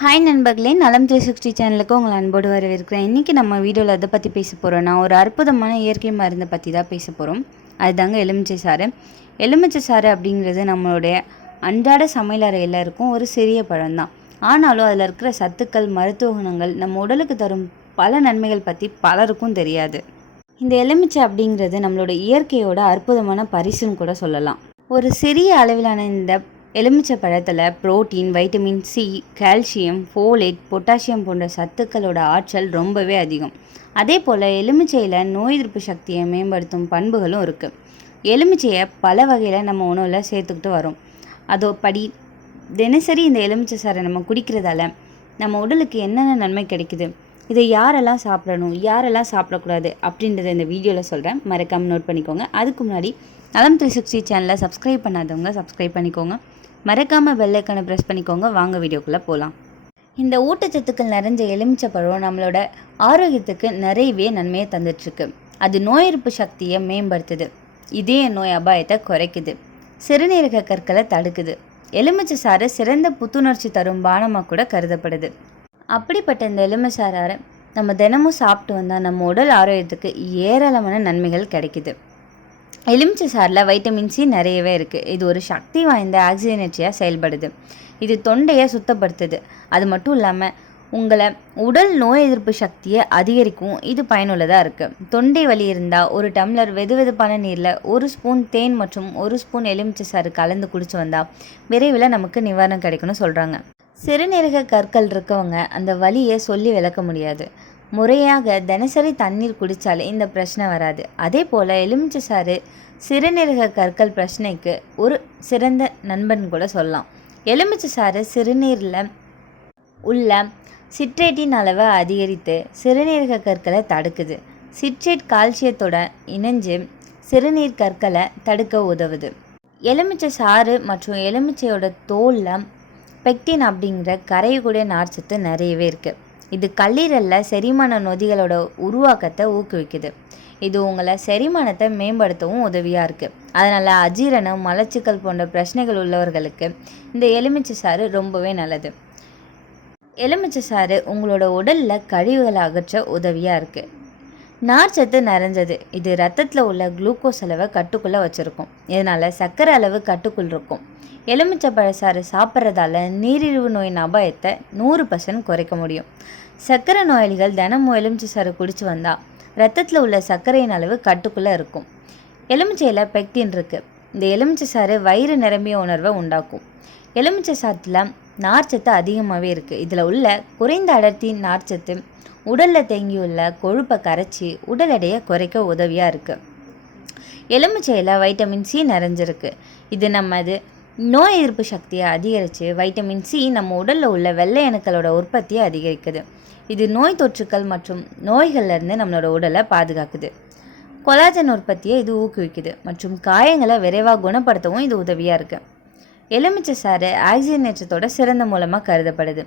Hi நண்பர்களே, நலம் 360 சேனலுக்கு உங்களை அன்போடு வரவேற்கிறேன். இன்றைக்கி நம்ம வீடியோவில் எதை பற்றி பேச போகிறோன்னா, ஒரு அற்புதமான இயற்கை மருந்தை பற்றி தான் பேச போகிறோம். அதுதாங்க எலுமிச்சை சாறு. எலுமிச்சை சாறு அப்படிங்கிறது நம்மளுடைய அன்றாட சமையல் அறையில் இருக்கும் ஒரு சிறிய பழம்தான். ஆனாலும் அதில் இருக்கிற சத்துக்கள், மருத்துவ குணங்கள், நம்ம உடலுக்கு தரும் பல நன்மைகள் பற்றி பலருக்கும் தெரியாது. இந்த எலுமிச்சை அப்படிங்கிறது நம்மளோட இயற்கையோட அற்புதமான பரிசுன்னு கூட சொல்லலாம். ஒரு சிறிய அளவிலான இந்த எலுமிச்சை பழத்தில் protein, vitamin C, calcium, folate, potassium போன்ற சத்துக்களோட ஆற்றல் ரொம்பவே அதிகம். அதே போல் எலுமிச்சையில் நோய் எதிர்ப்பு சக்தியை மேம்படுத்தும் பண்புகளும் இருக்குது. எலுமிச்சையை பல வகையில் நம்ம உணவில் சேர்த்துக்கிட்டு வரோம். அதோபடி தினசரி இந்த எலுமிச்சை சாறை நம்ம குடிக்கிறதால நம்ம உடலுக்கு என்னென்ன நன்மை கிடைக்குது, இதை யாரெல்லாம் சாப்பிடணும், யாரெல்லாம் சாப்பிடக்கூடாது அப்படின்றத இந்த வீடியோவில் சொல்கிறேன். மறக்காமல் நோட் பண்ணிக்கோங்க. அதுக்கு முன்னாடி நலம் 360 சேனலை சப்ஸ்கிரைப் பண்ணாதவங்க சப்ஸ்கிரைப் பண்ணிக்கோங்க. மறக்காமல் பெல் ஐக்கானை ப்ரெஸ் பண்ணிக்கோங்க. வாங்க வீடியோக்குள்ளே போகலாம். இந்த ஊட்டச்சத்துக்கள் நிறைஞ்ச எலுமிச்சை பழம் நம்மளோட ஆரோக்கியத்துக்கு நிறையவே நன்மையை தந்துட்டுருக்கு. அது நோய் எதிர்ப்பு சக்தியை மேம்படுத்துது, இதய நோய் அபாயத்தை குறைக்குது, சிறுநீரக கற்களை தடுக்குது. எலுமிச்சை சாறு சிறந்த புத்துணர்ச்சி தரும் பானமாக கூட கருதப்படுது. அப்படிப்பட்ட இந்த எலுமிச்சை சாறை நம்ம தினமும் சாப்பிட்டு வந்தால் நம்ம உடல் ஆரோக்கியத்துக்கு ஏராளமான நன்மைகள் கிடைக்குது. எலுமிச்சை சாறில் வைட்டமின் சி நிறையவே இருக்குது. இது ஒரு சக்தி வாய்ந்த ஆக்சிஜனேற்றியாக செயல்படுது. இது தொண்டையை சுத்தப்படுத்துது. அது மட்டும் இல்லாமல் உங்களை உடல் நோய் எதிர்ப்பு சக்தியை அதிகரிக்கும். இது பயனுள்ளதாக இருக்குது. தொண்டை வலி இருந்தால் ஒரு டம்ளர் வெதுவெதுப்பான நீரில் 1 ஸ்பூன் தேன் மற்றும் 1 ஸ்பூன் எலுமிச்சை சாறு கலந்து குடிச்சு வந்தால் விரைவில் நமக்கு நிவாரணம் கிடைக்கும்னு சொல்கிறாங்க. சிறுநீரக கற்கள் இருக்கவங்க அந்த வலியை சொல்லி விளக்க முடியாது. முறையாக தினசரி தண்ணீர் குடித்தாலே இந்த பிரச்சனை வராது. அதே போல் எலுமிச்சை சாறு சிறுநீரக கற்கள் பிரச்சனைக்கு ஒரு சிறந்த நண்பன் கூட சொல்லலாம். எலுமிச்சை சாறு சிறுநீரில் உள்ள சிட்ரேட்டின் அளவை அதிகரித்து சிறுநீரக கற்களை தடுக்குது. சிட்ரேட் கால்சியத்தோட இணைஞ்சு சிறுநீர் கற்களை தடுக்க உதவுது. எலுமிச்சை சாறு மற்றும் எலுமிச்சையோட தோலில் பெக்டின் அப்படிங்கிற கரையக்கூடிய நார்ச்சத்து நிறையவே இருக்குது. இது கல்லீரலில் செரிமான நொதிகளோட உருவாக்கத்தை ஊக்குவிக்குது. இது உங்களை செரிமானத்தை மேம்படுத்தவும் உதவியாக இருக்குது. அதனால் அஜீரணம், மலச்சிக்கல் போன்ற பிரச்சனைகள் உள்ளவர்களுக்கு இந்த எலுமிச்சை சாறு ரொம்பவே நல்லது. எலுமிச்சை சாறு உங்களோட உடலில் கழிவுகளை அகற்ற உதவியாக இருக்குது. நார்ச்சத்து நிறைஞ்சது. இது ரத்தத்தில் உள்ள குளுக்கோஸ் அளவை கட்டுக்குள்ளே வச்சுருக்கும். இதனால் சர்க்கரை அளவு கட்டுக்குள் இருக்கும். எலுமிச்சை பழச்சாறு சாப்பிட்றதால நீரிழிவு நோயின் அபாயத்தை 100% குறைக்க முடியும். சர்க்கரை நோயாளிகள் தினமும் எலுமிச்சை சாறு குடிச்சு வந்தால் ரத்தத்தில் உள்ள சர்க்கரையின் அளவு கட்டுக்குள்ளே இருக்கும். எலுமிச்சையில் பெக்டின் இருக்குது. இந்த எலுமிச்சை சாறு வயிறு நிரம்பிய உணர்வை உண்டாக்கும். எலுமிச்சை சாற்றில் நார்ச்சத்து அதிகமாகவே இருக்குது. இதில் உள்ள குறைந்த அடர்த்தி நார்ச்சத்து உடலில் தேங்கியுள்ள கொழுப்பை கரைச்சி உடல் எடையை குறைக்க உதவியாக இருக்குது. எலுமிச்சையில் வைட்டமின் சி நிறைஞ்சிருக்கு. இது நம்மது நோய் எதிர்ப்பு சக்தியை அதிகரித்து வைட்டமின் சி நம்ம உடலில் உள்ள வெள்ளை அணுக்களோட உற்பத்தியை அதிகரிக்குது. இது நோய் தொற்றுக்கள் மற்றும் நோய்கள்லேருந்து நம்மளோட உடலை பாதுகாக்குது. கொலாஜன் உற்பத்தியை இது ஊக்குவிக்குது மற்றும் காயங்களை விரைவாக குணப்படுத்தவும் இது உதவியாக இருக்குது. எலுமிச்சை சாறு ஆக்சிஜனேற்றத்தோட சிறந்த மூலமாக கருதப்படுது.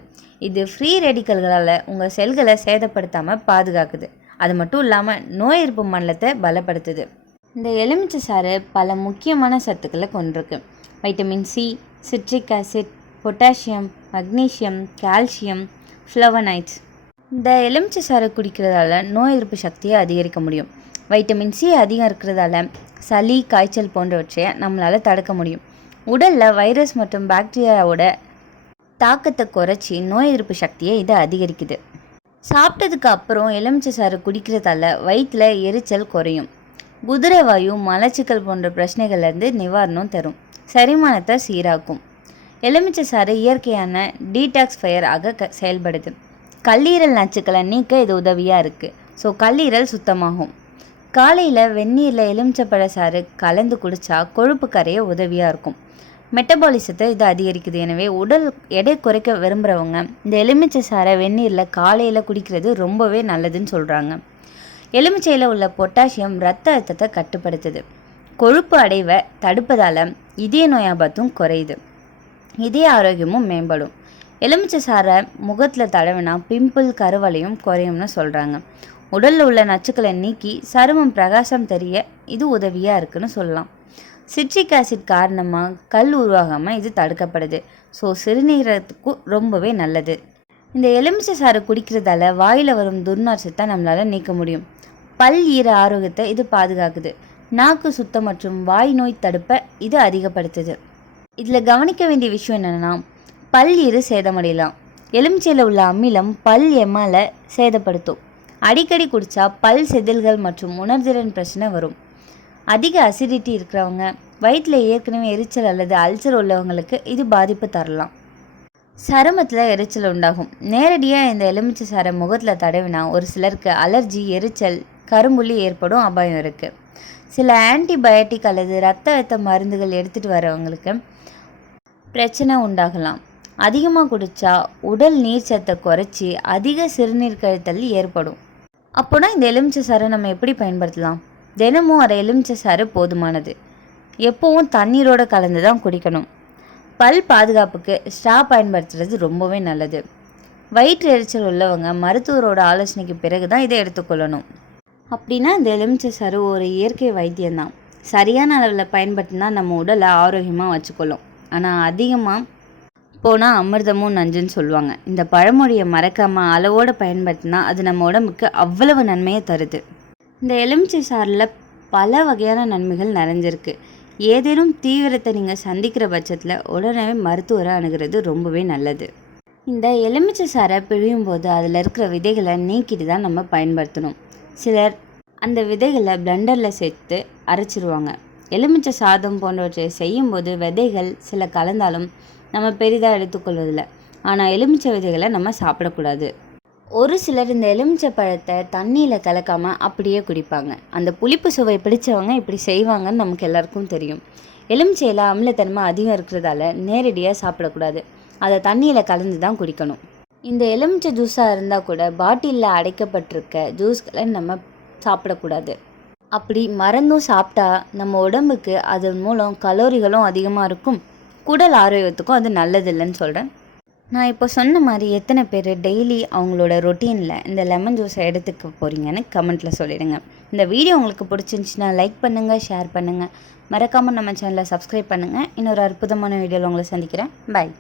இது ஃப்ரீ ரேடிக்கல்களால் உங்கள் செல்களை சேதப்படுத்தாமல் பாதுகாக்குது. அது மட்டும் இல்லாமல் நோய் எதிர்ப்பு மண்டலத்தை பலப்படுத்துது. இந்த எலுமிச்சை சாறு பல முக்கியமான சத்துக்களை கொண்டிருக்கு. Vitamin C, citric acid, potassium, magnesium, calcium, ஃப்ளவனைட்ஸ். இந்த எலுமிச்சை சாறு குடிக்கிறதால நோய் எதிர்ப்பு சக்தியை அதிகரிக்க முடியும். வைட்டமின் சி அதிகம் இருக்கிறதால சளி, காய்ச்சல் போன்றவற்றை நம்மளால் தடுக்க முடியும். உடலில் வைரஸ் மற்றும் பாக்டீரியாவோட தாக்கத்தை குறைச்சி நோய் எதிர்ப்பு சக்தியை இது அதிகரிக்குது. சாப்பிட்டதுக்கு அப்புறம் எலுமிச்சை சாறு குடிக்கிறதால வயிற்றில் எரிச்சல் குறையும். குதிரைவாயு, மலச்சிக்கல் போன்ற பிரச்சனைகள்லேருந்து நிவாரணம் தரும். செரிமானத்தை சீராக்கும். எலுமிச்சை சாறு இயற்கையான டீடாக்ஸ்ஃபயர் ஆக செயல்படுது. கல்லீரல் நச்சுக்களை நீக்க இது உதவியாக இருக்குது. ஸோ கல்லீரல் சுத்தமாகும். காலையில் வெந்நீரில் எலுமிச்சை சாறு கலந்து குடித்தா கொழுப்பு கரைய உதவியாக இருக்கும். மெட்டபாலிசத்தை இது அதிகரிக்குது. எனவே உடல் எடை குறைக்க விரும்புகிறவங்க இந்த எலுமிச்சை சாறை வெந்நீரில் காலையில் குடிக்கிறது ரொம்பவே நல்லதுன்னு சொல்கிறாங்க. எலுமிச்சையில் உள்ள பொட்டாசியம் இரத்த அழுத்தத்தை கட்டுப்படுத்துது. கொழுப்பு அடைவை தடுப்பதால் இதய நோய் ஆபத்தும் குறையுது. இதய ஆரோக்கியமும் மேம்படும். எலுமிச்சை சாறை முகத்தில் தடவினா பிம்பிள், கருவளையும் குறையும்னு சொல்கிறாங்க. உடலில் உள்ள நச்சுக்களை நீக்கி சருமம் பிரகாசம் தெரிய இது உதவியாக இருக்குன்னு சொல்லலாம். சிட்ரிக் ஆசிட் காரணமாக கல் உருவாகாமல் இது தடுக்கப்படுது. ஸோ சிறுநீரகத்துக்கும் ரொம்பவே நல்லது. இந்த எலுமிச்சை சாறு குடிக்கிறதால வாயில் வரும் துர்நாற்றத்தை நம்மளால் நீக்க முடியும். பல் ஈர ஆரோக்கியத்தை இது பாதுகாக்குது. நாக்கு சுத்தம் மற்றும் வாய் நோய் தடுப்பை இது அதிகப்படுத்துது. இதில் கவனிக்க வேண்டிய விஷயம் என்னென்னா, பல் ஈறு சேதமடையலாம். எலுமிச்சையில் உள்ள அமிலம் பல் எம்மால சேதப்படுத்தும். அடிக்கடி குடித்தா பல் செதில்கள் மற்றும் உணர்திறன் பிரச்சனை வரும். அதிக அசிடிட்டி இருக்கிறவங்க, வயிற்றில் ஏற்கனவே எரிச்சல் அல்லது அல்சர் உள்ளவங்களுக்கு இது பாதிப்பு தரலாம். சருமத்தில் எரிச்சல் உண்டாகும். நேரடியாக இந்த எலுமிச்சை சாறை முகத்தில் தடவினா ஒரு சிலருக்கு அலர்ஜி, எரிச்சல், கரும்புள்ளி ஏற்படும் அபாயம் இருக்குது. சில ஆன்டிபயோட்டிக் அல்லது இரத்த அழுத்த மருந்துகள் எடுத்துகிட்டு வரவங்களுக்கு பிரச்சனை உண்டாகலாம். அதிகமாக குடித்தா உடல் நீர்ச்சத்தை குறைச்சி அதிக சிறுநீர் கழித்தல் ஏற்படும். அப்போனா இந்த எலுமிச்சை சாறை நம்ம எப்படி பயன்படுத்தலாம்? தினமும் அரை எலுமிச்சை சாறு போதுமானது. எப்போவும் தண்ணீரோடு கலந்து தான் குடிக்கணும். பல் பாதுகாப்புக்கு ஸ்ட்ரா பயன்படுத்துறது ரொம்பவே நல்லது. வயிற்று எரிச்சல் உள்ளவங்க மருத்துவரோட ஆலோசனைக்கு பிறகு தான் இதை எடுத்துக்கொள்ளணும். அப்படின்னா இந்த எலுமிச்சை சாறு ஒரு இயற்கை வைத்தியம்தான். சரியான அளவில் பயன்படுத்தினா நம்ம உடலை ஆரோக்கியமாக வச்சுக்கொள்ளும். ஆனால் அதிகமாக போனால் அமிர்தமும் நஞ்சுன்னு சொல்லுவாங்க. இந்த பழமொழியை மறக்காமல் அளவோடு பயன்படுத்தினா அது நம்ம உடம்புக்கு அவ்வளவு நன்மையை தருது. இந்த எலுமிச்சை சாறில் பல வகையான நன்மைகள் நிறைஞ்சிருக்கு. ஏதேனும் தீவிரத்தை நீங்கள் சந்திக்கிற பட்சத்தில் உடனே மருத்துவரை அணுகிறது ரொம்பவே நல்லது. இந்த எலுமிச்சை சாறை பிழியும் போது அதில் இருக்கிற விதைகளை நீக்கிட்டு தான் நம்ம பயன்படுத்தணும். சிலர் அந்த விதைகளை பிளெண்டரில் சேர்த்து அரைச்சிருவாங்க. எலுமிச்சை சாதம் போன்றவற்றை செய்யும்போது விதைகள் சில கலந்தாலும் நம்ம பெரிதாக எடுத்துக்கொள்வதில்லை. ஆனால் எலுமிச்சை விதைகளை நம்ம சாப்பிடக்கூடாது. ஒரு சிலர் இந்த எலுமிச்சை பழத்தை தண்ணியில் கலக்காமல் அப்படியே குடிப்பாங்க. அந்த புளிப்பு சுவை பிடிச்சவங்க இப்படி செய்வாங்கன்னு நமக்கு எல்லாருக்கும் தெரியும். எலுமிச்சையில் அமிலத்தன்மை அதிகம் இருக்கிறதால நேரடியாக சாப்பிடக்கூடாது. அதை தண்ணியில் கலந்து தான் குடிக்கணும். இந்த எலுமிச்சை ஜூஸாக இருந்தால் கூட பாட்டிலில் அடைக்கப்பட்டிருக்க ஜூஸ்களை நம்ம சாப்பிடக்கூடாது. அப்படி மறந்தும் சாப்பிட்டா நம்ம உடம்புக்கு அதன் மூலம் கலோரிகளும் அதிகமாக இருக்கும். குடல் ஆரோக்கியத்துக்கும் அது நல்லதில்லைன்னு சொல்கிறேன். நான் இப்போ சொன்ன மாதிரி எத்தனை பேர் டெய்லி அவங்களோட ரொட்டீனில் இந்த லெமன் ஜூஸை எடுத்துக்க போகிறீங்கன்னு கமெண்ட்டில் சொல்லிடுங்க. இந்த வீடியோ உங்களுக்கு பிடிச்சிருந்துச்சின்னா லைக் பண்ணுங்கள், ஷேர் பண்ணுங்கள். மறக்காமல் நம்ம சேனலை சப்ஸ்கிரைப் பண்ணுங்கள். இன்னொரு அற்புதமான வீடியோவில் உங்களை சந்திக்கிறேன். பாய்.